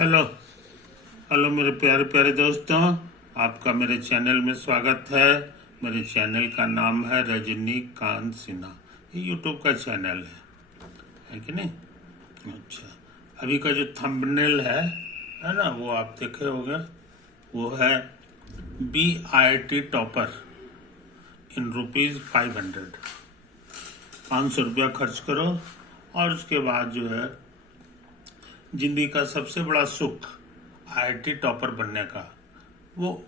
Hello hello मेरे प्यारे प्यारे दोस्तों, आपका मेरे चैनल में स्वागत है। मेरे चैनल का नाम है रजनीकांत सिन्हा। ये यूट्यूब का चैनल है कि नहीं? अच्छा, अभी का जो थंबनेल है ना, वो आप देखे होंगे। वो है BIT टॉपर इन ₹500। 500 रुपया खर्च करो और उसके बाद जो है जिंदगी का सबसे बड़ा सुख IIT टॉपर बनने का, वो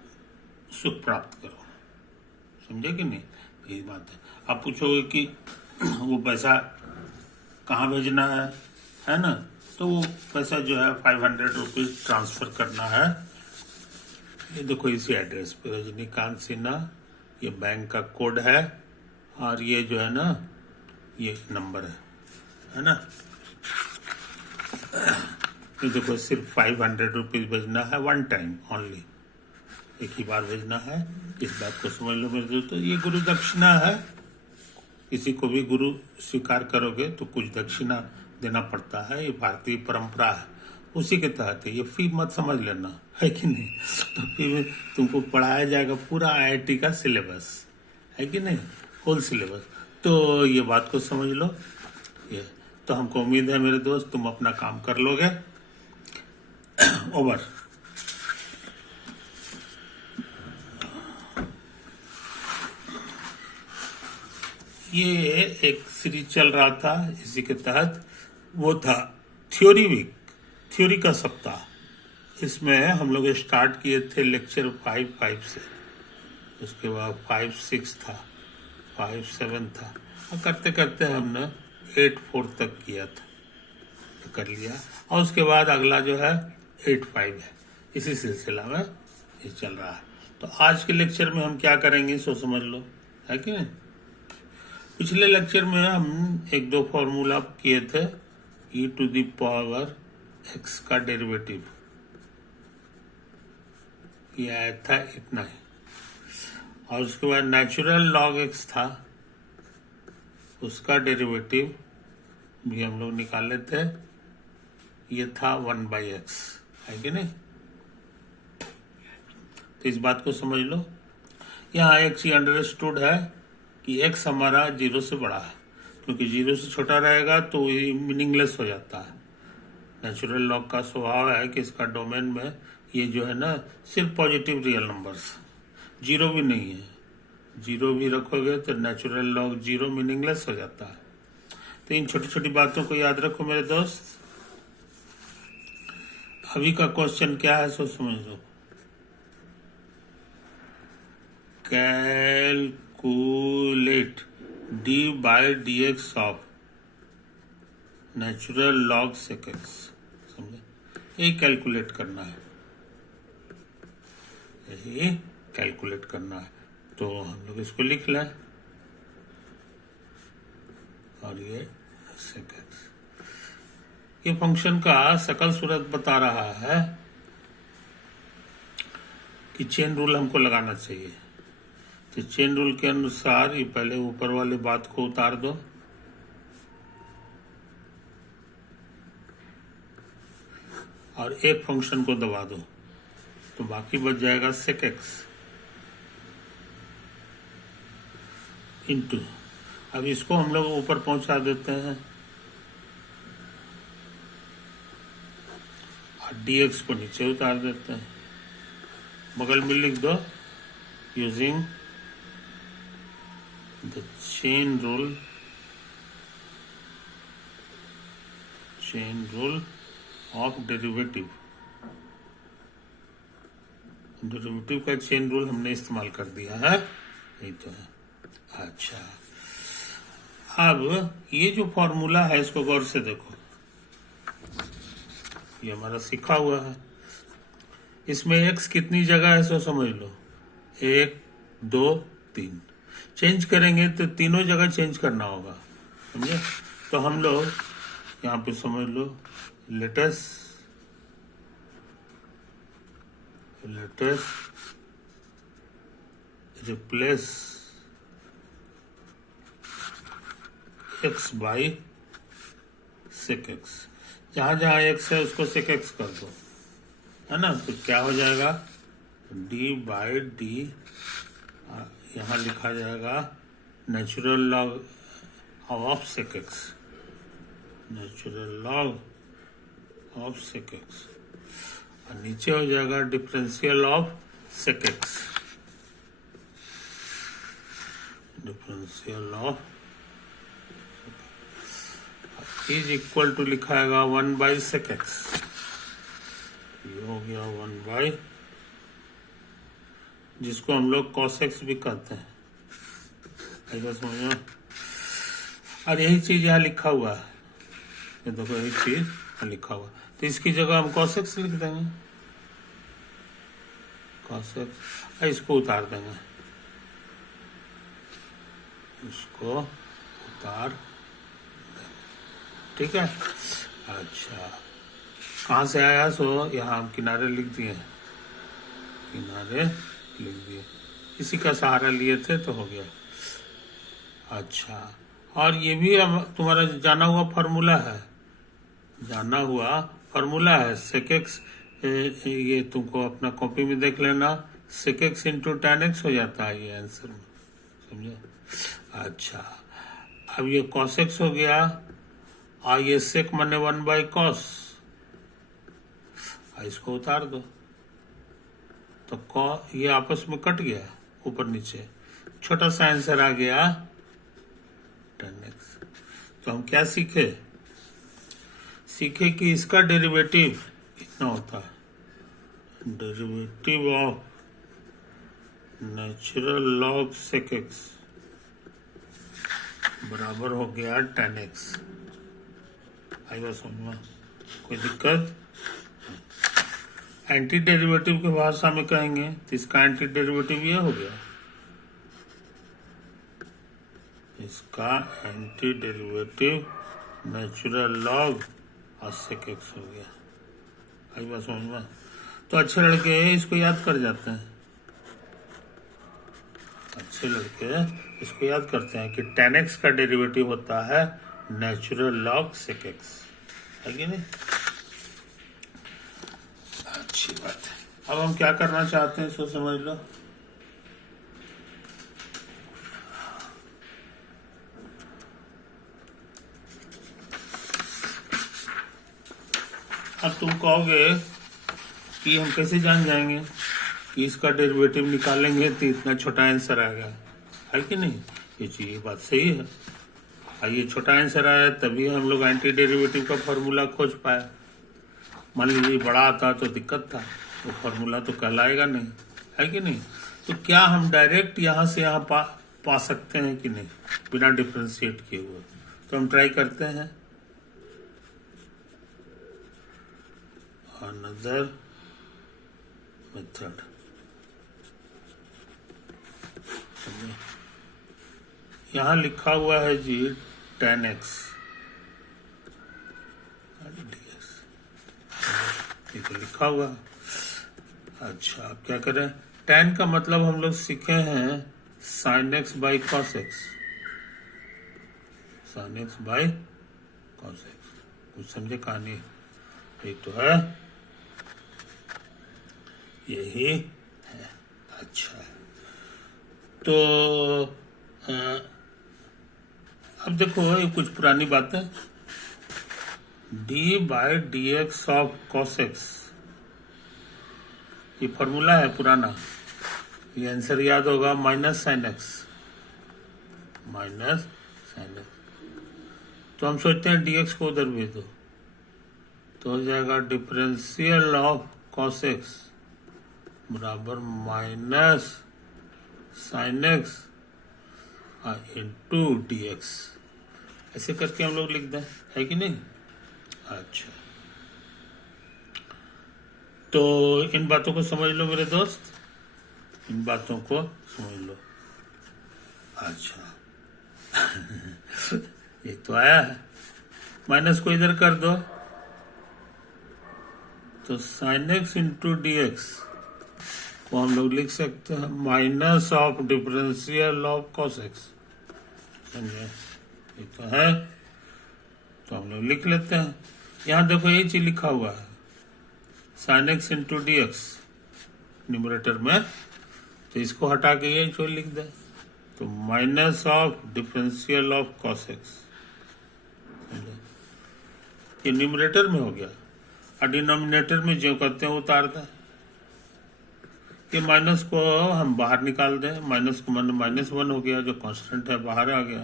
सुख प्राप्त करो। समझे कि नहीं? यही बात है। आप पूछोगे कि वो पैसा कहाँ भेजना है ना? तो वो पैसा जो है ₹500 ट्रांसफर करना है। ये देखो, इसी एड्रेस पे रजनीकांत सिन्हा, ये बैंक का कोड है और ये जो है ना, ये नंबर है ना? ये देखो, सिर्फ ₹500 भेजना है, वन टाइम ओनली, एक ही बार भेजना है। इस बात को समझ लो मेरे दोस्तों। ये गुरु दक्षिणा है। किसी को भी गुरु स्वीकार करोगे तो कुछ दक्षिणा देना पड़ता है, ये भारतीय परंपरा है, उसी के तहत है। ये फी मत समझ लेना, है कि नहीं? तो फी में तुमको पढ़ाया जाएगा पूरा IIT का सिलेबस, है कि नहीं? Whole syllabus. तो ये बात को समझ लो। ये तो हमको उम्मीद है मेरे दोस्त, तुम अपना काम कर लोगे। ओवर। ये एक सीरीज चल रहा था, इसी के तहत वो था थ्योरी वीक, थ्योरी का सप्ताह। इसमें हम लोग स्टार्ट किए थे लेक्चर 5 से, उसके बाद 5-6 था, 5-7 था, और करते करते हमने 8-4 तक किया था, तो कर लिया। और उसके बाद अगला जो है 8-5 है। इसी सिलसिला में ये चल रहा है। तो आज के लेक्चर में हम क्या करेंगे सो समझ लो, है कि नहीं? पिछले लेक्चर में हम 1-2 फॉर्मूला किए थे। e⁻x का डेरिवेटिव, ये आया था इतना ही। और उसके बाद नेचुरल लॉग x था, उसका डेरिवेटिव भी हम लोग निकाले थे, ये था 1/x, है कि नहीं? तो इस बात को समझ लो। यहाँ एक चीज अंडरस्टूड है कि x हमारा 0 से बड़ा है, क्योंकि 0 से छोटा रहेगा तो ये मीनिंगलेस हो जाता है। नेचुरल लॉग का स्वभाव है कि इसका डोमेन में ये जो है ना, सिर्फ पॉजिटिव रियल नंबर्स, जीरो भी नहीं है। जीरो भी रखोगे तो नेचुरल लॉग 0 मीनिंगलेस हो जाता है। तो इन छोटी छोटी बातों को याद रखो मेरे दोस्त। अभी का क्वेश्चन क्या है सो समझ लो। Calculate d/dx of natural log seconds. समझे? यही कैलकुलेट करना है, यही कैलकुलेट करना है। तो हम लोग इसको लिख लें, और ये सेकेंड्स, ये फंक्शन का सकल सूरत बता रहा है कि चेन रूल हमको लगाना चाहिए। तो चेन रूल के अनुसार ये पहले ऊपर वाले बात को उतार दो, और एक फंक्शन को दबा दो, तो बाकी बच जाएगा sec x इंटू। अब इसको हम लोग ऊपर पहुंचा देते हैं और dx को नीचे उतार देते हैं। बगल में लिख दो using the chain rule of derivative. Derivative का चेन रूल हमने इस्तेमाल कर दिया है, यही तो है। अच्छा, अब ये जो फॉर्मूला है इसको गौर से देखो, ये हमारा सीखा हुआ है। इसमें x कितनी जगह है सो समझ लो, 1, 2, 3। चेंज करेंगे तो तीनों जगह चेंज करना होगा, समझे? तो हम लोग यहाँ पे समझ लो, latest replace x by sec x। जहां जहां x है उसको sec x कर दो, है ना। तो क्या हो जाएगा, डी बाई डी, यहाँ लिखा जाएगा natural log of sec x, natural log of sec x, और नीचे हो जाएगा differential of sec x, differential of is equal to लिखाएगा 1/sec x, ये हो गया 1/, जिसको हम लोग cos x भी कहते हैं, ऐसा समझो। और यही चीज यहाँ लिखा हुआ है, ये देखो यही चीज लिखा हुआ, तो इसकी जगह हम cos x लिख देंगे, cos x, इसको उतार देंगे, इसको उतार, ठीक है। अच्छा, कहाँ से आया, सो यहाँ हम किनारे लिख दिए, किनारे लिख दिए, इसी का सहारा लिए थे तो हो गया। अच्छा, और ये भी तुम्हारा जाना हुआ फार्मूला है, जाना हुआ फार्मूला है सेक एक्स, ये तुमको अपना कॉपी में देख लेना, sec x into tan x हो जाता है ये आंसर में, समझे। अच्छा, अब ये cos x हो गया, और ये सेक माने 1/cos, इसको उतार दो, तो ये आपस में कट गया ऊपर नीचे, छोटा सा आंसर आ गया tan x। तो हम क्या सीखे कि इसका डेरिवेटिव कितना होता है, derivative of natural log sec x बराबर हो गया tan x। आई बात समझ में, कोई दिक्कत। एंटी डेरिवेटिव की भाषा में कहेंगे तो इसका एंटी डेरिवेटिव ये हो गया, इसका एंटी डेरिवेटिव नेचुरल लॉग और सेक एक्स हो गया। आई बात समझ में। तो अच्छे लड़के इसको याद कर जाते हैं, अच्छे लड़के इसको याद करते हैं कि tan x का डेरिवेटिव होता है नेचुरल लॉग सेक एक्स, है कि नहीं। अच्छी बात है। अब हम क्या करना चाहते हैं इसको समझ लो। अब तुम कहोगे कि हम कैसे जान जाएंगे कि इसका डेरिवेटिव निकालेंगे तो इतना छोटा आंसर आएगा, है कि नहीं। ये बात सही है, और ये छोटा आंसर आया तभी हम लोग एंटी डेरिवेटिव का फॉर्मूला खोज पाए। मान लीजिए बड़ा आता तो दिक्कत था, तो फॉर्मूला तो कहलाएगा नहीं, है कि नहीं। तो क्या हम डायरेक्ट यहाँ से यहाँ पा सकते हैं कि नहीं, बिना डिफ्रेंशिएट किए हुए। तो हम ट्राई करते हैं अनदर मेथड। यहाँ लिखा हुआ है जी tan x, ये तो लिखा हुआ। अच्छा, अब क्या करें, tan का मतलब हम लोग सीखे हैं sin x by cos x, sin x by cos x, कुछ समझे कहानी, ये तो है, यही है। अच्छा, तो अब देखो ये कुछ पुरानी बातें, D by d x of cos x, ये फॉर्मूला है पुराना, ये आंसर याद होगा minus sine x, minus sine x. तो हम सोचते हैं डी एक्स को उधर भेज दो, तो हो जाएगा डिफरेंशियल ऑफ कॉस एक्स बराबर minus sine x into D x, ऐसे करके हम लोग लिख दें, है कि नहीं। अच्छा, तो इन बातों को समझ लो मेरे दोस्त, इन बातों को समझ लो। अच्छा ये तो आया है, माइनस को इधर कर दो, तो sine x into D x को हम लोग लिख सकते हैं minus of differential of cos x, समझे, ये तो है, तो हम लोग लिख लेते हैं। यहाँ देखो ये चीज लिखा हुआ है sine x into D x numerator में, तो इसको हटा के ये जो लिख दे, तो minus of differential of cos x, ये न्यूमरेटर में हो गया। और डिनोमिनेटर में जो करते हैं उतार दें, ये माइनस को हम बाहर निकाल दें, माइनस को -1 हो गया, जो कांस्टेंट है बाहर आ गया,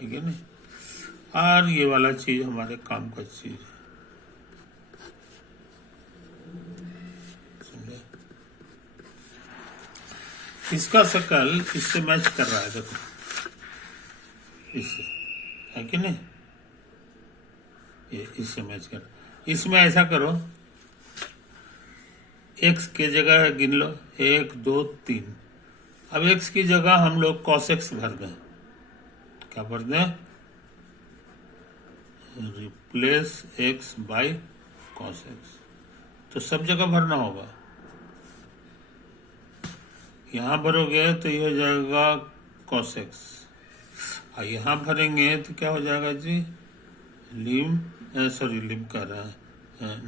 है कि नहीं। और ये वाला चीज हमारे काम का चीज है, समझे। इसका शकल इससे मैच कर रहा है, देखो इससे, है कि नहीं, ये इससे मैच कर। इसमें ऐसा करो, x के जगह गिन लो 1 2 3। अब x की जगह हम लोग cos x भर दें, क्या भर दें, replace x by cos x। तो सब जगह भरना होगा, यहां भरोगे तो ये हो जाएगा cos x, और यहां भरेंगे तो क्या हो जाएगा जी, लिम कर रहा है,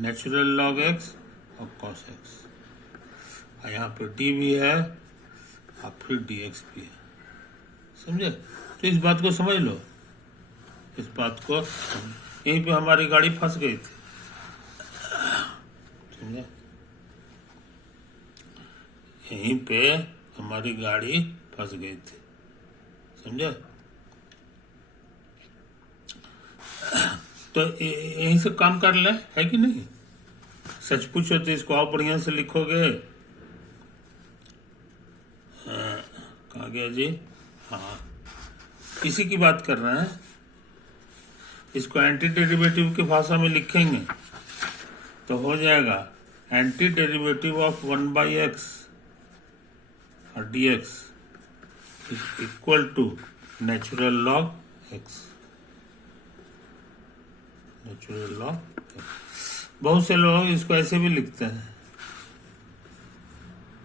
नेचुरल लॉग x और cos x, और यहाँ पे d भी है और फिर dx भी है, समझे। तो इस बात को समझ लो, इस बात को, यहीं पे हमारी गाड़ी फंस गई थी, समझे, यहीं पे हमारी गाड़ी फंस गई थी, समझे। तो यहीं से काम कर ले, है कि नहीं। सच पूछो तो इसको आप बढ़िया से लिखोगे, कहा गया जी, हाँ इसी की बात कर रहे हैं। इसको एंटी डेरिवेटिव की भाषा में लिखेंगे तो हो जाएगा एंटी डेरिवेटिव ऑफ 1/x और dx equal to natural log x, natural log. बहुत से लोग इसको ऐसे भी लिखते हैं,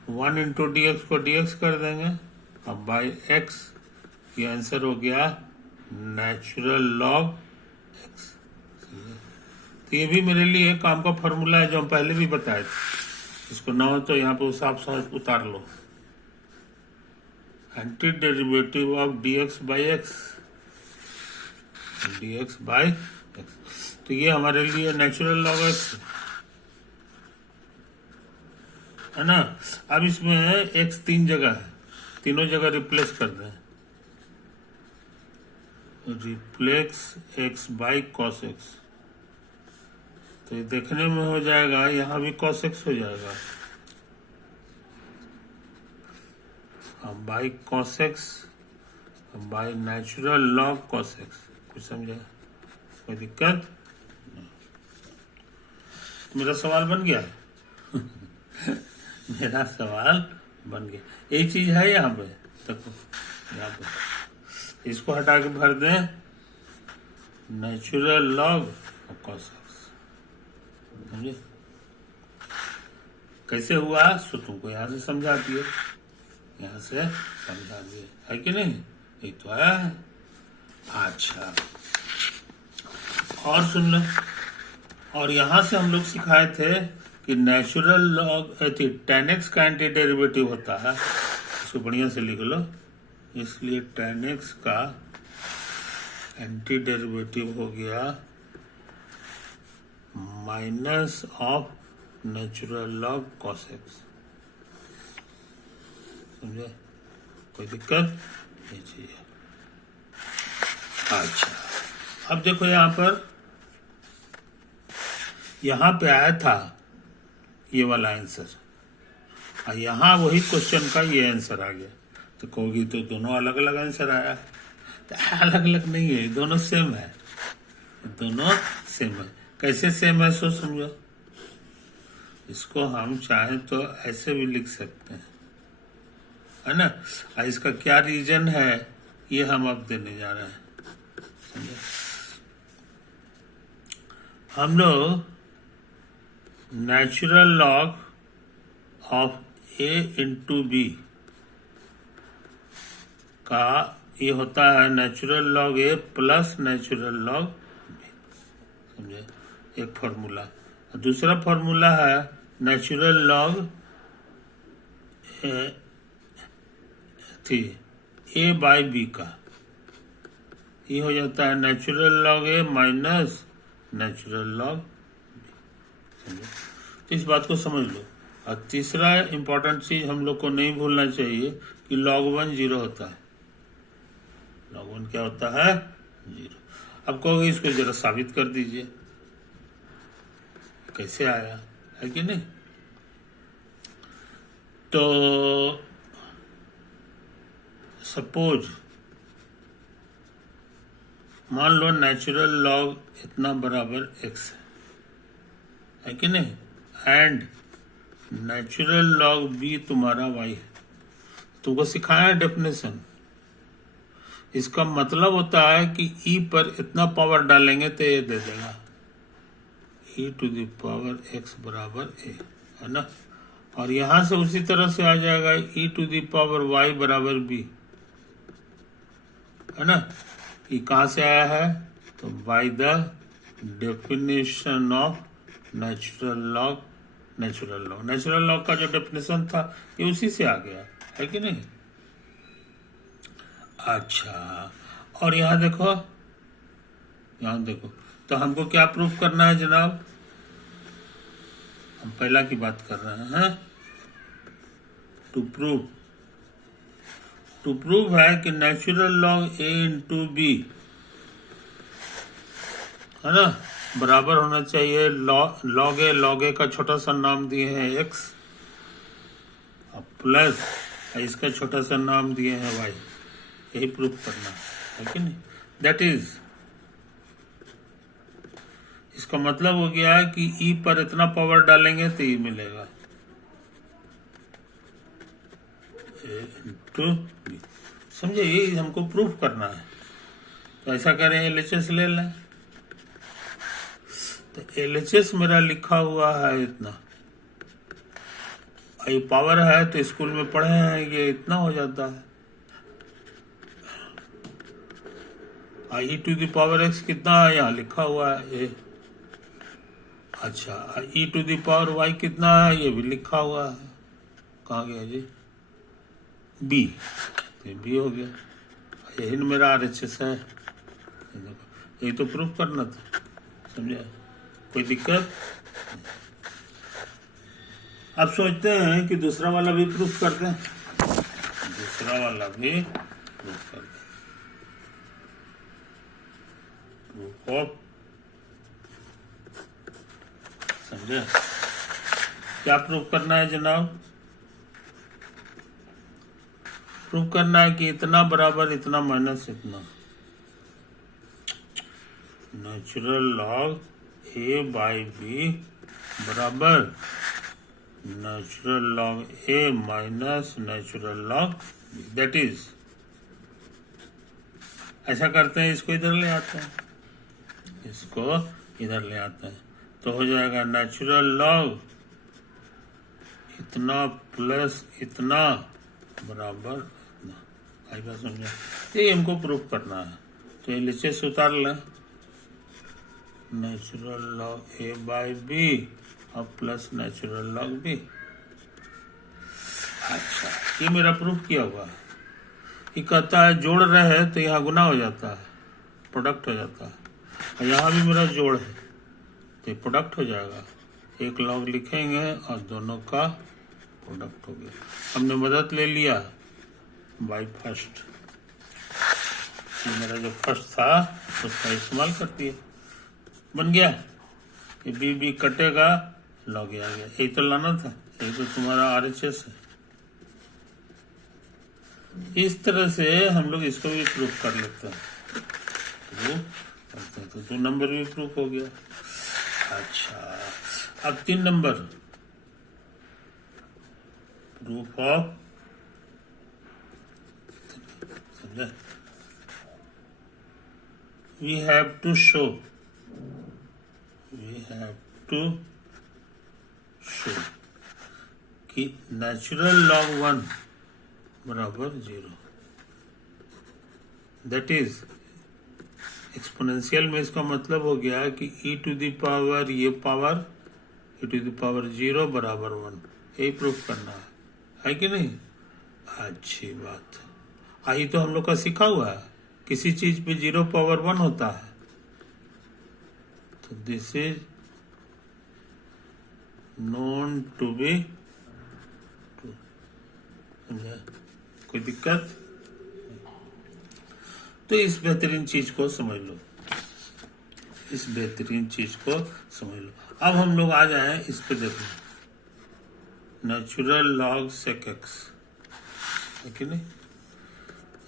1 इंटू dx को dx कर देंगे और बाई x, ये आंसर हो गया नेचुरल लॉग x। तो ये भी मेरे लिए काम का फॉर्मूला है जो हम पहले भी बताए थे, इसको ना हो तो यहाँ पे साफ साफ उतार लो, anti derivative of dx by x, dx by x। तो ये हमारे लिए नेचुरल लॉग x है ना। अब इसमें x 3 जगह है, तीनों जगह रिप्लेस कर दें, replace x by cos x, तो ये देखने में हो जाएगा, यहाँ भी cos x हो जाएगा, अब by cos x by natural log cos x। कुछ समझा, कोई दिक्कत। मेरा सवाल बन गया मेरा सवाल बन गया, यही चीज है यहाँ पे, देखो यहाँ पे इसको हटा के भर दें नेचुरल लॉग और cos x, समझे। कैसे हुआ सो तुमको यहाँ से समझा दिए, यहाँ से समझा दिए, है कि नहीं, ये तो है। अच्छा और सुन लो, और यहाँ से हम लोग सिखाए थे कि नेचुरल लॉग tan x का एंटी डेरिवेटिव होता है, इसको बढ़िया से लिख लो, इसलिए tan x का एंटी डेरिवेटिव हो गया minus of natural log cos x, समझे, कोई दिक्कत नहीं चाहिए। अच्छा अब देखो यहाँ पे आया था ये वाला आंसर, और यहाँ वही क्वेश्चन का ये आंसर आ गया, तो कहोगी तो दोनों अलग अलग आंसर आया, तो अलग अलग नहीं है, दोनों सेम है, दोनों सेम है। कैसे सेम है सो समझो, इसको हम चाहें तो ऐसे भी लिख सकते हैं, है ना। और इसका क्या रीजन है ये हम अब देने जा रहे हैं, समझे। हम लोग natural log of a into b का ये होता है natural log a plus natural log b, समझे, एक फॉर्मूला। दूसरा फॉर्मूला है नेचुरल लॉग थी ए बाई बी का, ये हो जाता है natural log a minus natural log. तो इस बात को समझ लो। और तीसरा इंपॉर्टेंट चीज हम लोग को नहीं भूलना चाहिए कि log 1 जीरो होता है। log 1 क्या होता है? जीरो। अब कहोगे इसको जरा साबित कर दीजिए, कैसे आया है कि नहीं? तो सपोज मान लो नेचुरल लॉग इतना बराबर x है कि नहीं, एंड नेचुरल लॉग b तुम्हारा y है। तुमको सिखाया डेफिनेशन। इसका मतलब होता है कि e पर इतना पावर डालेंगे तो ये दे देगा e to the power x बराबर a, है ना। और यहां से उसी तरह से आ जाएगा e to the power y बराबर b, है ना। ये कहाँ से आया है? तो by the definition of natural log. Natural log का जो डेफिनेशन था ये उसी से आ गया, है कि नहीं? अच्छा, और यहाँ देखो, तो हमको क्या प्रूव करना है जनाब? हम पहला की बात कर रहे हैं। टू प्रूव है कि नेचुरल लॉग ए इंटू बी, है ना, बराबर होना चाहिए लॉग ए का छोटा सा नाम दिए हैं x और प्लस इसका छोटा सा नाम दिए हैं y। यही प्रूफ करना है कि नहीं? दैट इज, इसका मतलब हो गया कि e पर इतना पावर डालेंगे तो e मिलेगा टू बी। समझे? ये हमको प्रूफ करना है। तो ऐसा करें, LHS ले लें। तो LHS मेरा लिखा हुआ है इतना, ये पावर है तो स्कूल में पढ़े हैं, ये इतना हो जाता है। e to the power x कितना है? यहाँ लिखा हुआ है ए। अच्छा, e to the power y कितना है? ये भी लिखा हुआ है। कहाँ गया जी? b। तो b हो गया। यही मेरा RHS है। यही तो प्रूफ करना था। समझा? कोई दिक्कत? अब सोचते हैं कि दूसरा वाला भी प्रूफ करते हैं। दूसरा वाला भी प्रूफ करते हैं। प्रूफ ऑफ, समझे? क्या प्रूफ करना है जनाब? प्रूफ करना है कि इतना बराबर इतना माइनस इतना। Natural log a by b बराबर natural log a minus natural log b. That is, ऐसा करते हैं, इसको इधर ले आते हैं, इसको इधर ले आते हैं, तो हो जाएगा नेचुरल लॉग इतना प्लस इतना बराबर इतना। आई बात समझा? ये हमको प्रूफ करना है। तो ये LHS उतार लें, natural log a by b और प्लस नेचुरल लॉग बी। अच्छा, ये मेरा प्रूफ किया हुआ है। ये कहता है जोड़ रहे हैं तो यहाँ गुना हो जाता है, प्रोडक्ट हो जाता है, और यहाँ भी मेरा जोड़ है तो प्रोडक्ट हो जाएगा। एक लॉग लिखेंगे और दोनों का प्रोडक्ट हो गया। हमने मदद ले लिया बाई फर्स्ट, मेरा जो फर्स्ट था उसका इस्तेमाल कर दिया, बन गया। ये बी कटेगा, लॉग आ गया। यही तो लाना था, यही तो तुम्हारा RHS है। इस तरह से हम लोग इसको भी प्रूफ कर लेते हैं। तो 2 नंबर भी प्रूफ हो गया। अच्छा, अब 3 नंबर, प्रूफ ऑफ, समझे? we have to show कि नेचुरल लॉग 1 बराबर 0। दैट इज, एक्सपोनेंशियल में इसका मतलब हो गया कि e टू द पावर ये पावर e⁻0 बराबर 1, यही प्रूफ करना है कि नहीं? अच्छी बात है। यही तो हम लोग का सीखा हुआ है, किसी चीज पे 0 पावर 1 होता है, तो this is known to be true. समझा? कोई दिक्कत? तो इस बेहतरीन चीज को समझ लो, इस बेहतरीन चीज को समझ लो। अब हम लोग आ जाए इस पे, देखो नेचुरल लॉग सेक एक्स, है कि नहीं?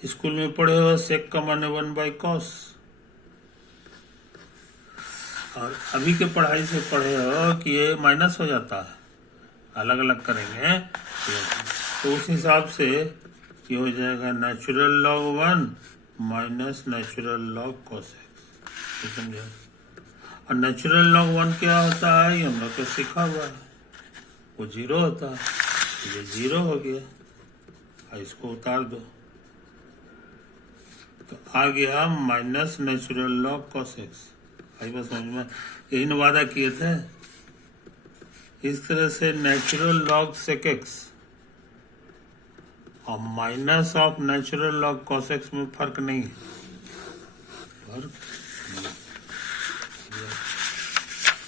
स्कूल में पढ़े हो सेक का माने 1/cos, और अभी के पढ़ाई से पढ़े हो कि ये माइनस हो जाता है, अलग अलग करेंगे तो उस हिसाब से ये हो जाएगा natural log 1 minus natural log cos x. समझे? और नेचुरल लॉग 1 क्या होता है, ये हम लोग को सीखा हुआ है, वो 0 होता है, ये 0 हो गया, और इसको उतार दो तो आ गया minus natural log cos x. आई बस समझ में, यही न वादा किए थे। इस तरह से नेचुरल लॉग सेक एक्स और minus of natural log cos x में फर्क नहीं है, फर्क नहीं।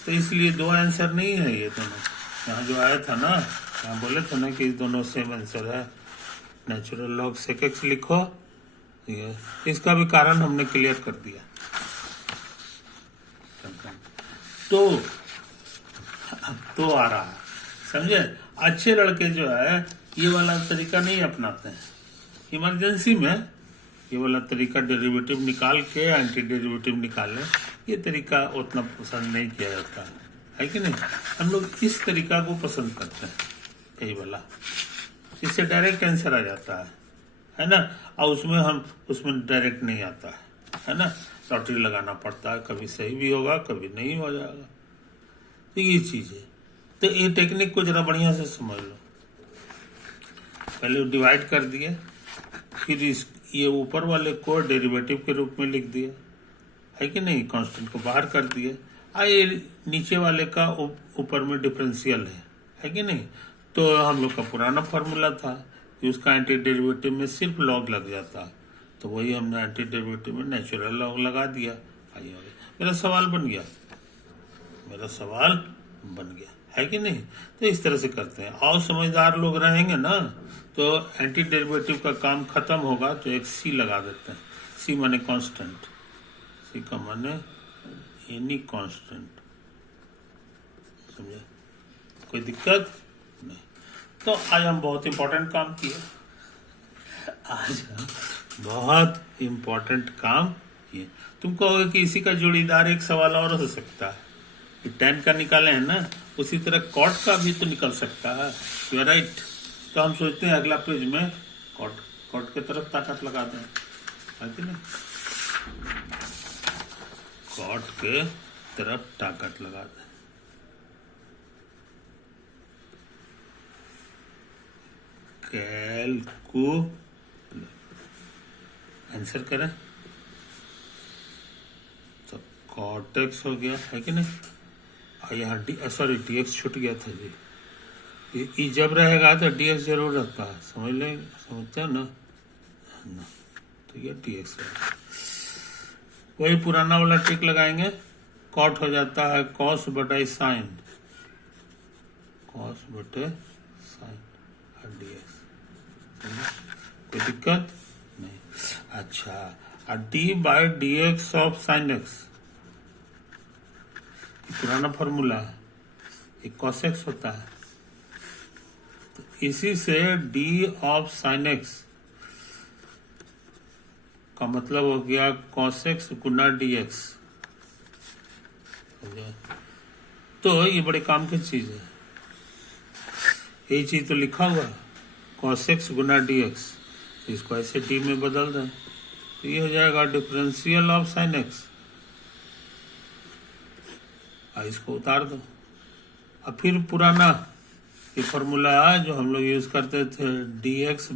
तो इसलिए दो आंसर नहीं है ये दोनों, यहाँ जो आया था ना, यहाँ बोले थे ना कि दोनों सेम आंसर है। नेचुरल लॉग सेक एक्स लिखो, इसका भी कारण हमने क्लियर कर दिया। तो आ रहा है, समझे? अच्छे लड़के जो है ये वाला तरीका नहीं अपनाते हैं, इमरजेंसी में ये वाला तरीका डेरिवेटिव निकाल के एंटी डेरिवेटिव निकालें, ये तरीका उतना पसंद नहीं किया जाता है कि नहीं? हम लोग इस तरीका को पसंद करते हैं, यही वाला, इससे डायरेक्ट आंसर आ जाता है ना? और उसमें डायरेक्ट नहीं आता है ना? लॉटरी लगाना पड़ता है, कभी सही भी होगा कभी नहीं हो जाएगा, तो ये चीज है। तो ये टेक्निक को जरा बढ़िया से समझ लो। पहले डिवाइड कर दिए, फिर ये ऊपर वाले को डेरिवेटिव के रूप में लिख दिया, है कि नहीं? कांस्टेंट को बाहर कर दिए, ये नीचे वाले का ऊपर में डिफरेंशियल है कि नहीं? तो हम लोग का पुराना फॉर्मूला था कि उसका एंटी डेरिवेटिव में सिर्फ लॉग लग जाता, तो वही हमने एंटी डेरिवेटिव में नेचुरल लॉग लगा दिया। आइए मेरा सवाल बन गया, मेरा सवाल बन गया, है कि नहीं? तो इस तरह से करते हैं। और समझदार लोग रहेंगे ना तो एंटी डेरिवेटिव का काम खत्म होगा तो एक सी लगा देते हैं। सी माने कांस्टेंट, सी का माने एनी कांस्टेंट। समझे? कोई दिक्कत नहीं। तो आज हम बहुत इंपॉर्टेंट काम किए, आज हम बहुत इंपॉर्टेंट काम किए। तुम कहोगे कि इसी का जोड़ीदार एक सवाल और हो सकता है, tan का निकाले हैं ना, उसी तरह कॉट का भी तो निकल सकता है। You are right. तो हम सोचते हैं अगला पेज में कॉट के तरफ ताकत लगा दें, है कि नहीं? कॉट के तरफ ताकत लगा दें। कैलकू आंसर करें तो कॉट एक्स हो गया, है कि नहीं? यहाँ dx छूट गया था जी, ई जब रहेगा तो dx जरूर रहता है, समझते हैं ना? तो ये dx रहेगा। वही पुराना वाला ट्रिक लगाएंगे, कॉट हो जाता है कॉस बटे साइन, कॉस बटे साइन और dx। कोई दिक्कत नहीं। अच्छा, d/dx ऑफ साइन एक्स पुराना फॉर्मूला है, एक cos x होता है, तो इसी से d ऑफ साइन x का मतलब हो गया cos x गुना dx। तो ये बड़े काम की चीज है, यही चीज तो लिखा हुआ है cos x गुना dx, इसको ऐसे d में बदल दें तो ये हो जाएगा डिफरेंशियल ऑफ साइन x। इसको उतार दो, अब फिर पुराना ये फॉर्मूला जो हम लोग यूज करते थे dx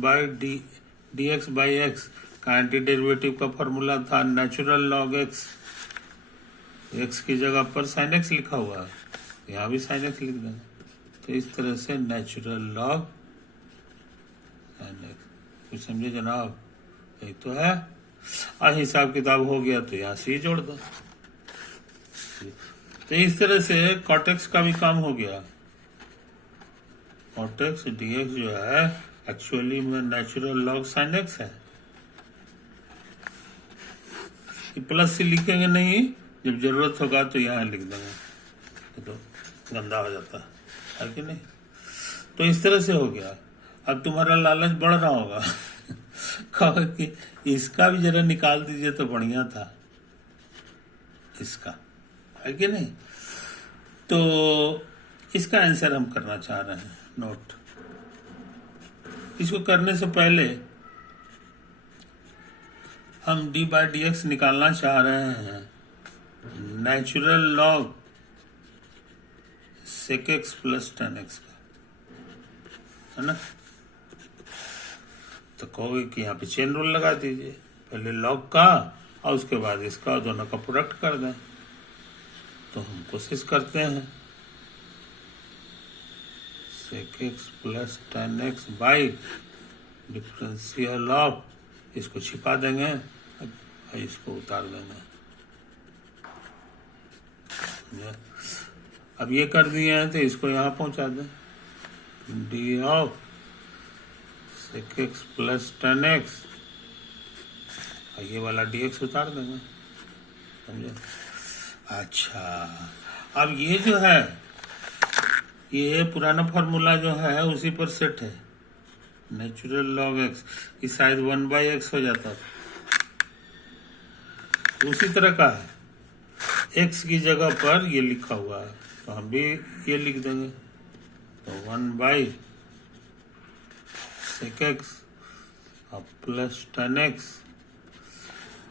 बाई एक्स का एंटी डेरिवेटिव का फॉर्मूला था नेचुरल लॉग एक्स, एक्स की जगह पर साइन एक्स लिखा हुआ है, यहाँ भी साइन एक्स लिख देंगे। तो इस तरह से नेचुरल लॉग साइन एक्स, कुछ समझे जनाब? यही तो है। आज हिसाब किताब हो गया तो यहाँ से ही जोड़ दो। तो इस तरह से कॉटेक्स का भी काम हो गया। कॉटेक्स डीएक्स जो है एक्चुअली में नेचुरल लॉग साइन एक्स है। प्लस से लिखेंगे नहीं, जब जरूरत होगा तो यहाँ लिख देंगे, तो गंदा हो जाता है कि नहीं? तो इस तरह से हो गया। अब तुम्हारा लालच बढ़ रहा होगा कहो कि इसका भी जरा निकाल दीजिए तो बढ़िया था, इसका, है कि नहीं? तो इसका आंसर हम करना चाह रहे हैं। नोट, इसको करने से पहले हम डी बाई डी एक्स निकालना चाह रहे हैं natural log sec x plus ten x का, है ना? तो कहोगे कि यहाँ पे चेन रूल लगा दीजिए, पहले लॉग का और उसके बाद इसका, दोनों का प्रोडक्ट कर दें। तो हम कोशिश करते हैं। Sec x plus ten x by differential of, इसको छिपा देंगे और इसको उतार देंगे। अब ये कर दिए हैं तो इसको यहाँ पहुंचा दें। D of sec x plus ten x, और ये वाला डी एक्स उतार देंगे, समझे? अच्छा, अब ये जो है, ये पुराना फॉर्मूला जो है उसी पर सेट है। नेचुरल लॉग एक्स, ये शायद 1/x हो जाता है, उसी तरह का है। एक्स की जगह पर ये लिखा हुआ है, तो हम भी ये लिख देंगे। तो 1/sec x और प्लस 10x,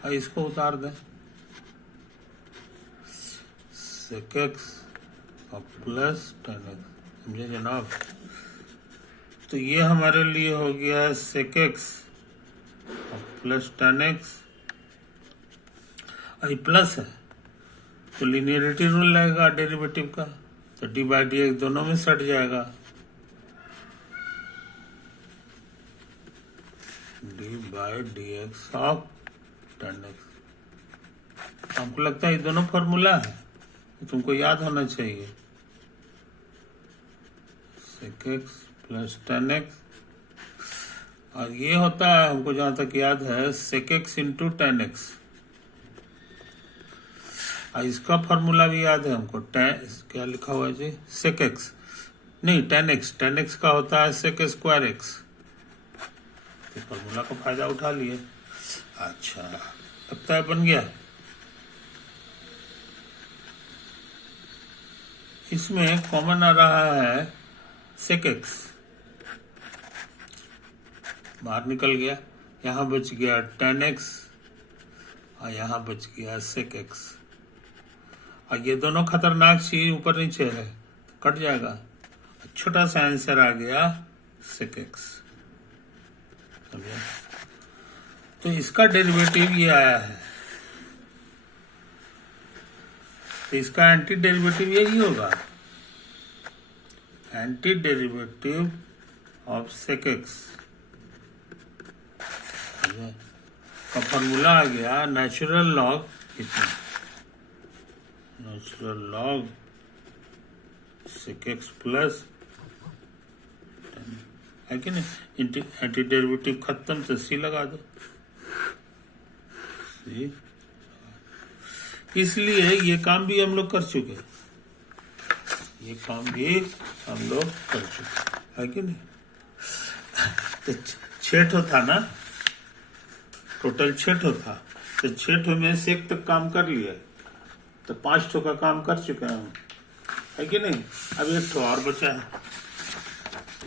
और इसको उतार दें। sec x और प्लस 10x, समझे जनाब? तो ये हमारे लिए हो गया sec x और प्लस 10x, और ये प्लस है तो लिनियरिटी रूल लगेगा डेरिवेटिव का, तो डी बाई डी एक्स दोनों में सट जाएगा। D by d x of 10x, हमको लगता है ये दोनों फॉर्मूला है, तुमको याद होना चाहिए। sec x प्लस 10x, और ये होता है हमको जहां तक याद है sec x इंटू 10x, और इसका फॉर्मूला भी याद है हमको। क्या लिखा हुआ है जी? sec x नहीं 10x, 10x का होता है sec स्क्वायर x। तो फॉर्मूला का फायदा उठा लिए। अच्छा, लगता है बन गया। इसमें कॉमन आ रहा है sec x, बाहर निकल गया, यहाँ बच गया 10x और यहाँ बच गया sec x, और ये दोनों खतरनाक चीज ऊपर नीचे है, तो कट जाएगा। छोटा सा आंसर आ गया sec x, समझे? तो इसका डेरिवेटिव ये आया है, तो इसका एंटी डेरिवेटिव यही होगा, anti derivative of sec x का फॉर्मूला आ गया नेचुरल लॉग, कितना? Natural log sec x plus, है कि नहीं? एंटी डेरिवेटिव खत्म, तो सी लगा दो। सी, इसलिए ये काम भी हम लोग कर चुके, ये काम भी हम लोग कर चुके, है कि नहीं? तो 6 था ना, टोटल 6 था, तो 6 में से 1 तक काम कर लिया, तो 5 का काम कर चुके हैं हम, है कि नहीं? अब 1 और बचा है,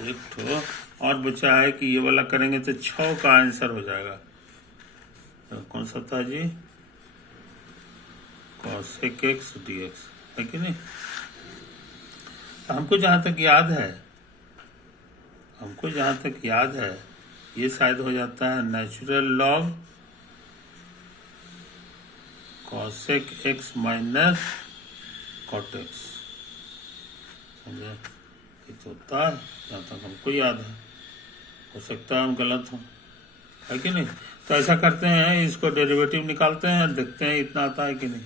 1 और बचा है कि ये वाला करेंगे तो 6 का आंसर हो जाएगा। तो कौन सा था जी? cosec x dx, है कि नहीं? हमको जहां तक याद है, ये शायद हो जाता है natural log cosec x minus cot x, समझे? ये तो होता है जहाँ तक हमको याद है, हो सकता है हम गलत हों, है कि नहीं? तो ऐसा करते हैं, इसको डेरिवेटिव निकालते हैं, देखते हैं इतना आता है कि नहीं,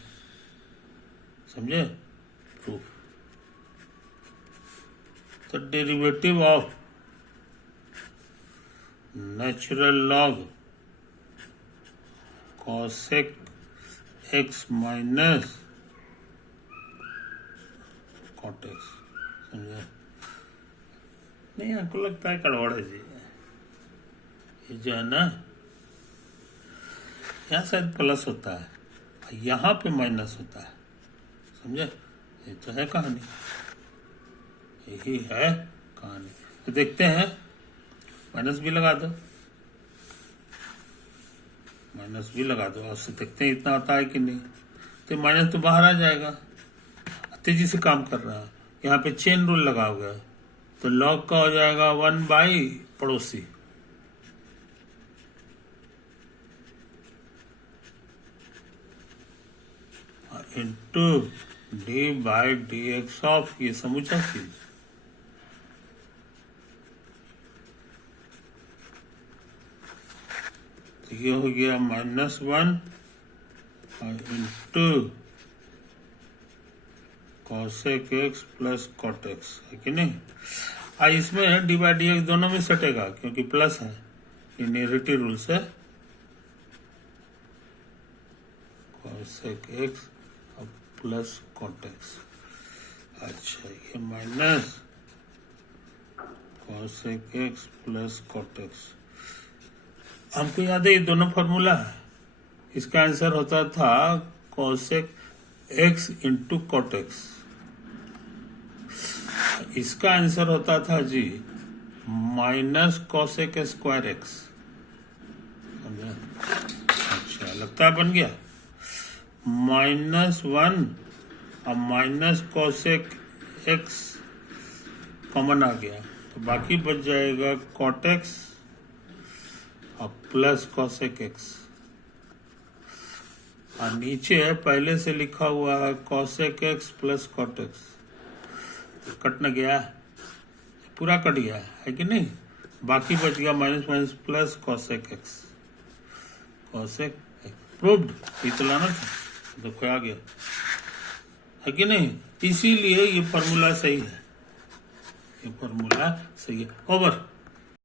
समझे? प्रूफ। तो derivative of natural log cosec x minus cot x, समझे? नहीं, आपको लगता है गड़बड़ है जी, ये जो है ना, यहाँ शायद प्लस होता है, यहाँ पे माइनस होता है, समझे? ये तो है कहानी, यही है कहानी। तो देखते हैं, माइनस भी लगा दो, माइनस भी लगा दो, उससे देखते हैं इतना आता है कि नहीं। तो माइनस तो बाहर आ जाएगा, तेजी से काम कर रहा है। यहाँ पे चेन रूल लगा हुआ है, तो लॉग का हो जाएगा 1 पड़ोसी, into d by d x of ये समूचा चीज, तो ये हो गया -1 into cosec x plus cot x, है कि नहीं? इसमें डी बाई डी एक्स दोनों में सटेगा क्योंकि प्लस है, लिनियरिटी रूल से। Cosec x plus cot x, अच्छा ये minus cosec x plus cot x. हमको याद है ये दोनों फॉर्मूला है, इसका आंसर होता था cosec x into cot x, इसका आंसर होता था जी माइनस कॉसेक स्क्वायर एक्स, समझे? अच्छा लगता है बन गया, -1 और माइनस कॉसेक एक्स कॉमन आ गया, तो बाकी बच जाएगा कॉट एक्स और प्लस कॉसेक एक्स, और नीचे पहले से लिखा हुआ है cosec x plus cot x, तो कट न गया, पूरा कट गया है कि नहीं? बाकी बच गया minus minus plus cosec x, cosec proved, ये तो लाना था, देखो आ गया, है कि नहीं? इसीलिए ये फॉर्मूला सही है, ये फॉर्मूला सही है। ओवर।